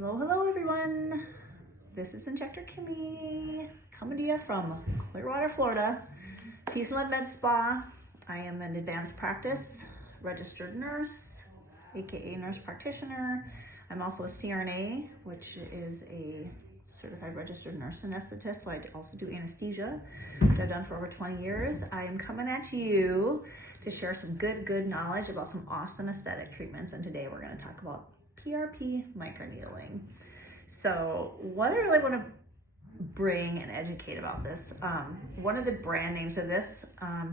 Hello everyone. This is Injector Kimmy coming to you from Clearwater, Florida, Peace and Love Med Spa. I am an advanced practice registered nurse, aka nurse practitioner. I'm also a CRNA, which is a certified registered nurse anesthetist, so I also do anesthesia, which I've done for over 20 years. I am coming at you to share some good knowledge about some awesome aesthetic treatments, and today we're going to talk about PRP Microneedling. So what I really want to bring and educate about this, one of the brand names of this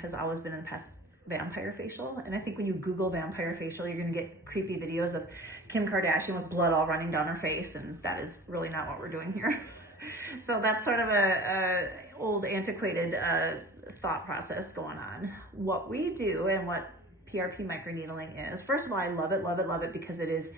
has always been in the past vampire facial. And I think when you Google vampire facial, you're going to get creepy videos of Kim Kardashian with blood all running down her face. And that is really not what we're doing here. So that's sort of a old antiquated thought process going on. What we do and what PRP microneedling is, first of all, I love it because it is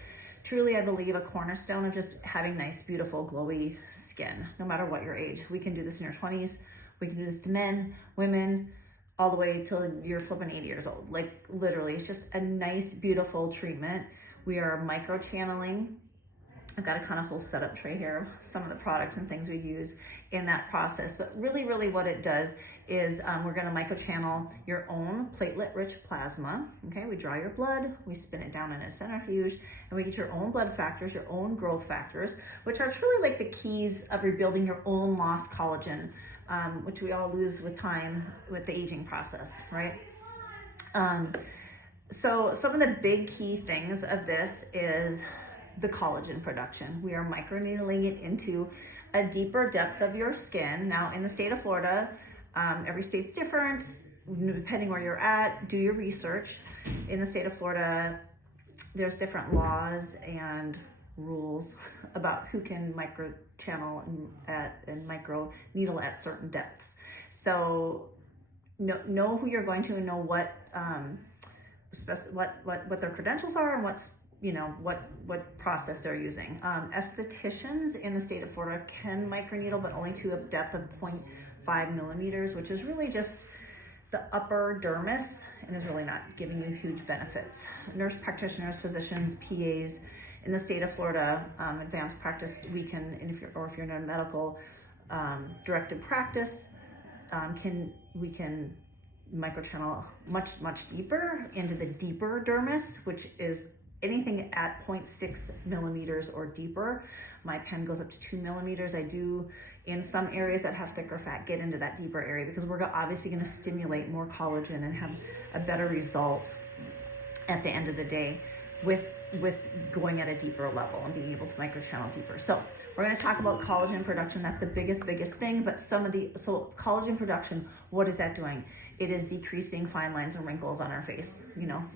truly, I believe, a cornerstone of just having nice, beautiful, glowy skin, no matter what your age. We can do this in your 20s. We can do this to men, women, all the way till you're flipping 80 years old. Like literally, it's just a nice, beautiful treatment. We are micro-channeling. I've got a kind of whole setup tray here of some of the products and things we use in that process. But really what it does is we're going to microchannel your own platelet-rich plasma. Okay, we draw your blood, we spin it down in a centrifuge, and we get your own blood factors, your own growth factors, which are truly like the keys of rebuilding your own lost collagen, which we all lose with time with the aging process, right? So some of the big key things of this is the collagen production. We are microneedling it into a deeper depth of your skin. Now in the state of Florida, every state's different, depending where you're at, do your research. In the state of Florida, there's different laws and rules about who can microchannel and microneedle at certain depths. So know who you're going to and know what their credentials are and what process they're using. Estheticians in the state of Florida can microneedle, but only to a depth of 0.5 millimeters, which is really just the upper dermis and is really not giving you huge benefits. Nurse practitioners, physicians, PAs in the state of Florida, advanced practice, we can, and if you're in a medical directed practice, we can microchannel much deeper into the deeper dermis, which is anything at 0.6 millimeters or deeper. My pen goes up to 2 millimeters. I do, in some areas that have thicker fat, get into that deeper area because we're obviously going to stimulate more collagen and have a better result at the end of the day with going at a deeper level and being able to microchannel deeper. So we're going to talk about collagen production. That's the biggest thing. But so collagen production, what is that doing? It is decreasing fine lines and wrinkles on our face,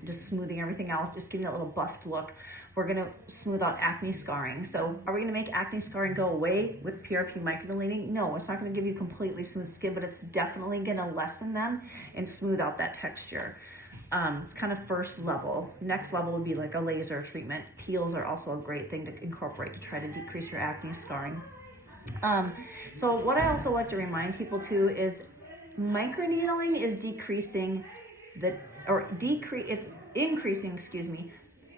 just smoothing everything else, just giving that little buffed look. We're going to smooth out acne scarring. So are we going to make acne scarring go away with PRP microneedling? No, it's not going to give you completely smooth skin, but it's definitely going to lessen them and smooth out that texture. It's kind of first level. Next level would be like a laser treatment. Peels are also a great thing to incorporate to try to decrease your acne scarring. So what I also like to remind people too is microneedling is it's increasing,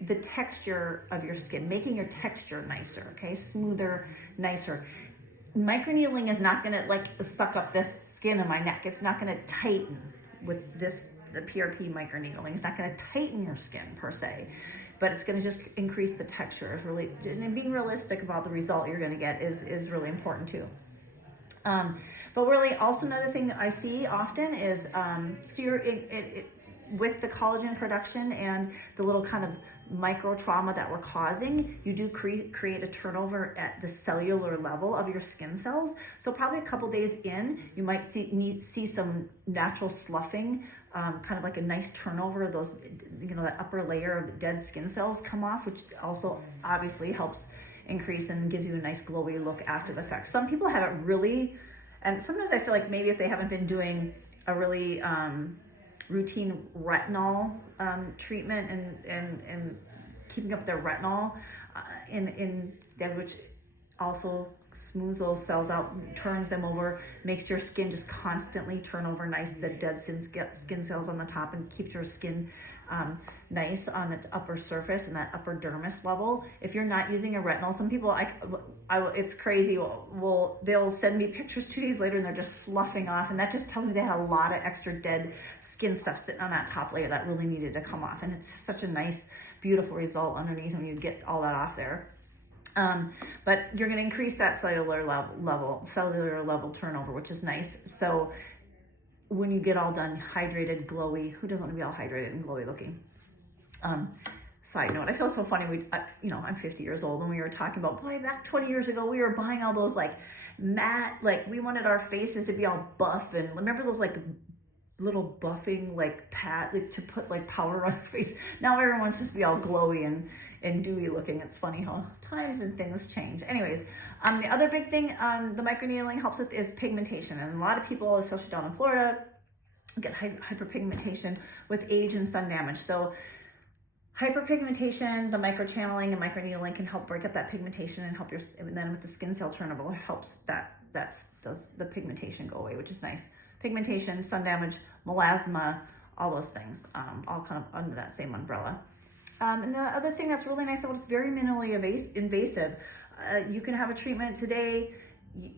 the texture of your skin, making your texture nicer, okay? Smoother, nicer. Microneedling is not gonna like suck up this skin in my neck. It's not gonna tighten with the PRP microneedling. It's not gonna tighten your skin per se, but it's gonna just increase the texture. Is really, and being realistic about the result you're gonna get is really important too. But really also another thing that I see often is, so you're with the collagen production and the little kind of micro trauma that we're causing, you do create a turnover at the cellular level of your skin cells. So probably a couple days in, you might see some natural sloughing, kind of like a nice turnover of those, that upper layer of dead skin cells come off, which also obviously helps increase and gives you a nice glowy look after the fact. Some people have it really, and sometimes I feel like maybe if they haven't been doing a really routine retinol treatment and keeping up their retinol in that, which also smooths those cells out, turns them over, makes your skin just constantly turn over nice, the dead skin cells on the top, and keeps your skin nice on its upper surface and that upper dermis level. If you're not using a retinol, some people, it's crazy. They'll send me pictures 2 days later and they're just sloughing off. And that just tells me they had a lot of extra dead skin stuff sitting on that top layer that really needed to come off. And it's such a nice, beautiful result underneath when you get all that off there. But you're going to increase that cellular level turnover, which is nice. So when you get all done, hydrated, glowy, who doesn't want to be all hydrated and glowy looking? Side note, I feel so funny. I'm 50 years old, and we were talking about, boy, back 20 years ago, we were buying all those like matte, like we wanted our faces to be all buff, and remember those like little buffing like to put like powder on your face. Now everyone wants to be all glowy and dewy looking. It's funny how times and things change. Anyways, the other big thing the microneedling helps with is pigmentation, and a lot of people, especially down in Florida, get hyperpigmentation with age and sun damage. So hyperpigmentation, the microchanneling and microneedling can help break up that pigmentation and help and then with the skin cell turnover, helps the pigmentation go away, which is nice. Pigmentation, sun damage, melasma, all those things, all kind of under that same umbrella. And the other thing that's really nice about it's very minimally invasive. You can have a treatment today,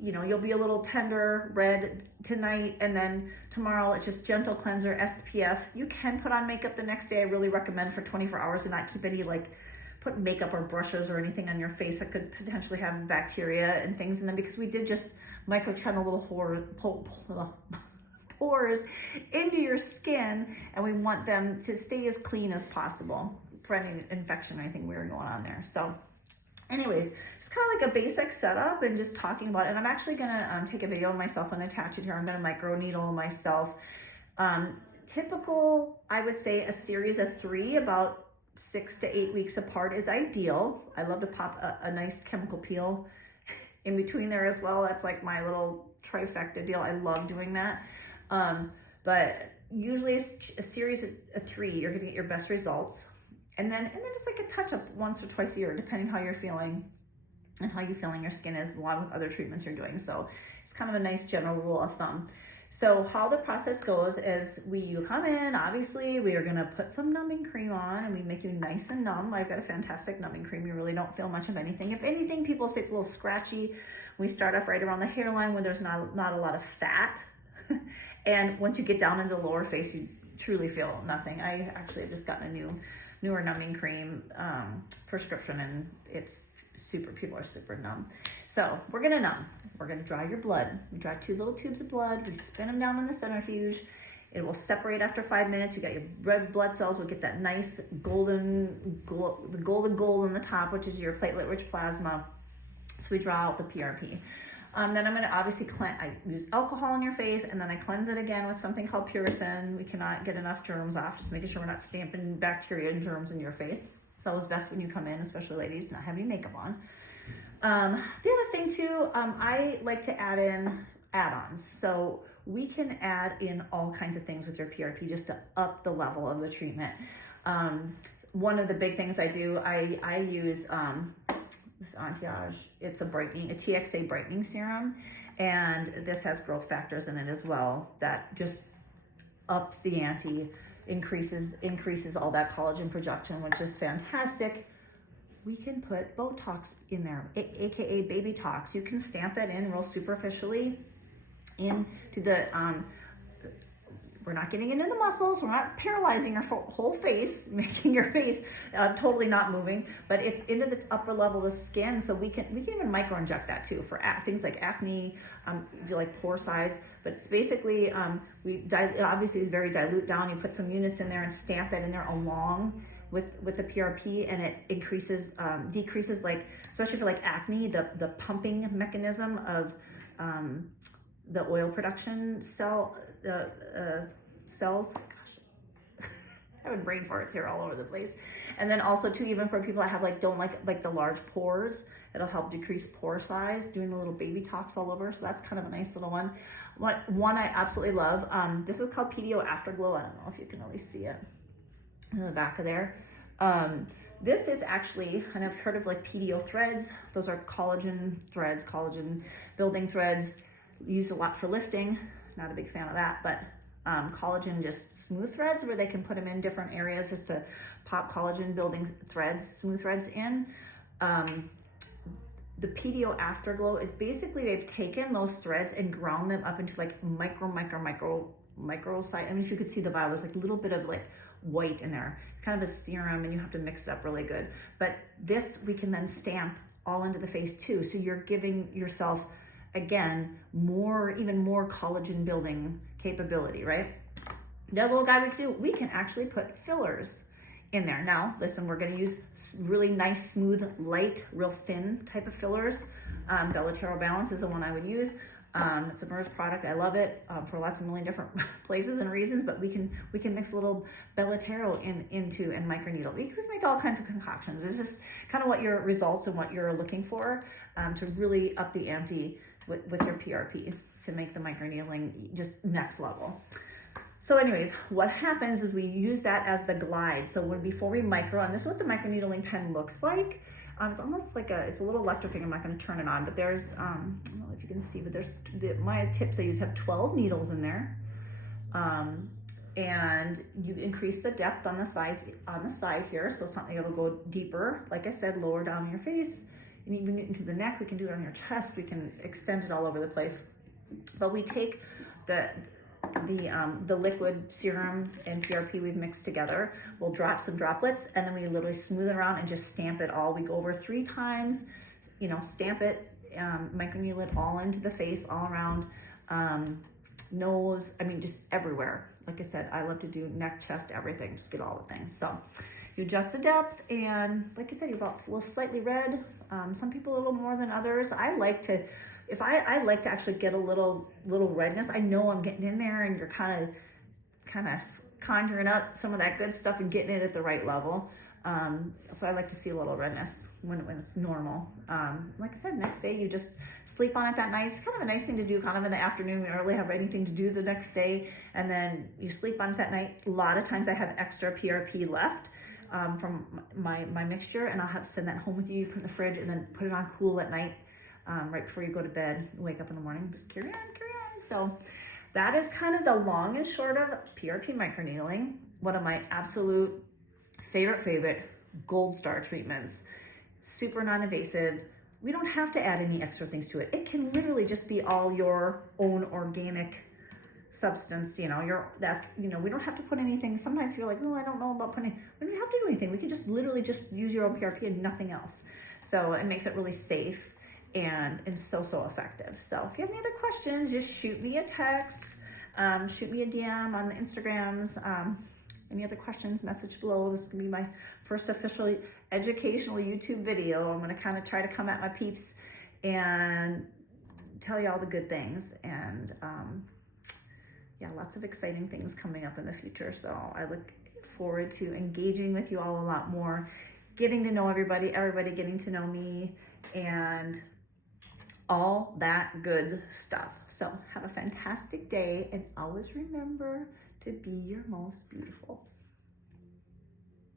you'll be a little tender, red tonight, and then tomorrow it's just gentle cleanser, SPF. You can put on makeup the next day. I really recommend for 24 hours and not keep any put makeup or brushes or anything on your face that could potentially have bacteria and things in them, because we did just microchannel little pores into your skin, and we want them to stay as clean as possible for any infection or anything weird going on there. So anyways, it's kind of like a basic setup and just talking about it. And I'm actually gonna take a video of myself and attach it here. I'm gonna microneedle myself. Typical, I would say a series of 3, about 6 to 8 weeks apart is ideal. I love to pop a nice chemical peel in between there as well. That's like my little trifecta deal. I love doing that. But usually a series of 3, you're gonna get your best results. And then it's like a touch-up once or twice a year, depending how you're feeling and how you feeling your skin is, along with other treatments you're doing. So it's kind of a nice general rule of thumb. So how the process goes is you come in, obviously, we are gonna put some numbing cream on, and we make you nice and numb. I've got a fantastic numbing cream. You really don't feel much of anything. If anything, people say it's a little scratchy. We start off right around the hairline where there's not a lot of fat. And once you get down into the lower face, you truly feel nothing. I actually have just gotten a newer numbing cream prescription, and it's people are super numb. So we're gonna numb. We're gonna draw your blood. We draw 2 little tubes of blood. We spin them down in the centrifuge. It will separate after 5 minutes. You got your red blood cells. We'll get that nice golden gold in the top, which is your platelet-rich plasma. So we draw out the PRP. Then I'm going to obviously I use alcohol in your face, and then I cleanse it again with something called Puricin. We cannot get enough germs off, just making sure we're not stamping bacteria and germs in your face. It's always best when you come in, especially ladies, not having makeup on. The other thing too, I like to add in add-ons. So we can add in all kinds of things with your PRP just to up the level of the treatment. One of the big things I do, I use this Anti-Age, it's a TXA brightening serum, and this has growth factors in it as well that just ups the ante, increases all that collagen production, which is fantastic. We can put Botox in there, aka baby tox. You can stamp that in real superficially into the we're not getting into the muscles. We're not paralyzing your whole face, making your face totally not moving, but it's into the upper level of the skin. So we can even micro-inject that too for things like acne, if you like pore size. But it's basically, obviously it's very dilute down. You put some units in there and stamp that in there along with the PRP, and it decreases, like, especially for like acne, the pumping mechanism of the oil production cells. Gosh, having brain farts here all over the place. And then also too, even for people that have don't like the large pores, it'll help decrease pore size, doing a little baby tox all over. So that's kind of a nice little one. One I absolutely love. This is called PDO Afterglow. I don't know if you can really see it in the back of there. This is actually, and I've heard of like PDO threads. Those are collagen threads, collagen building threads. Used a lot for lifting. Not a big fan of that, but collagen just smooth threads where they can put them in different areas just to pop collagen building threads, smooth threads in. The PDO Afterglow is basically they've taken those threads and ground them up into like micro size. I mean, if you could see the vial, there's like a little bit of like white in there, kind of a serum, and you have to mix it up really good. But this we can then stamp all into the face too. So you're giving yourself, again, even more collagen building capability, right? The little guy we can actually put fillers in there. Now, listen, we're gonna use really nice, smooth, light, real thin type of fillers. Bellatero Balance is the one I would use. It's a Merz product. I love it for lots of million different places and reasons, but we can mix a little Bellatero into and microneedle. We can make all kinds of concoctions. It's just kind of what your results and what you're looking for to really up the ante with your PRP to make the microneedling just next level. So anyways, what happens is we use that as the glide. So before we micro, and this is what the microneedling pen looks like. It's almost like it's a little electric thing. I'm not going to turn it on, but there's, I don't know if you can see, but my tips I use have 12 needles in there. And you increase the depth on the side here. So something that'll go deeper, like I said, lower down in your face, and even into the neck. We can do it on your chest. We can extend it all over the place. But we take the liquid serum and PRP we've mixed together. We'll drop some droplets, and then we literally smooth it around and just stamp it all. We go over 3 times, stamp it, microneedle it all into the face, all around, nose, I mean, just everywhere. Like I said, I love to do neck, chest, everything, just get all the things. So you adjust the depth, and like I said, you're about a little slightly red. Some people a little more than others. I like to actually get a little redness. I know I'm getting in there, and you're kind of conjuring up some of that good stuff and getting it at the right level. So I like to see a little redness when it's normal. Like I said, next day you just sleep on it that night. It's kind of a nice thing to do kind of in the afternoon. We don't really have anything to do the next day, and then you sleep on it that night. A lot of times I have extra PRP left from my mixture, and I'll have to send that home with you, put it in the fridge, and then put it on cool at night. Right before you go to bed, wake up in the morning, just carry on. So that is kind of the long and short of PRP microneedling. One of my absolute favorite gold star treatments. Super non-invasive. We don't have to add any extra things to it. It can literally just be all your own organic substance. We don't have to put anything. Sometimes you're like, oh, I don't know about putting, we don't have to do anything. We can just literally just use your own PRP and nothing else. So it makes it really safe and so effective. So if you have any other questions, just shoot me a text, shoot me a DM on the Instagrams. Any other questions, message below. This is gonna be my first official educational YouTube video. I'm gonna kind of try to come at my peeps and tell you all the good things. And yeah, lots of exciting things coming up in the future. So I look forward to engaging with you all a lot more, getting to know everybody getting to know me, and all that good stuff. So have a fantastic day, and always remember to be your most beautiful.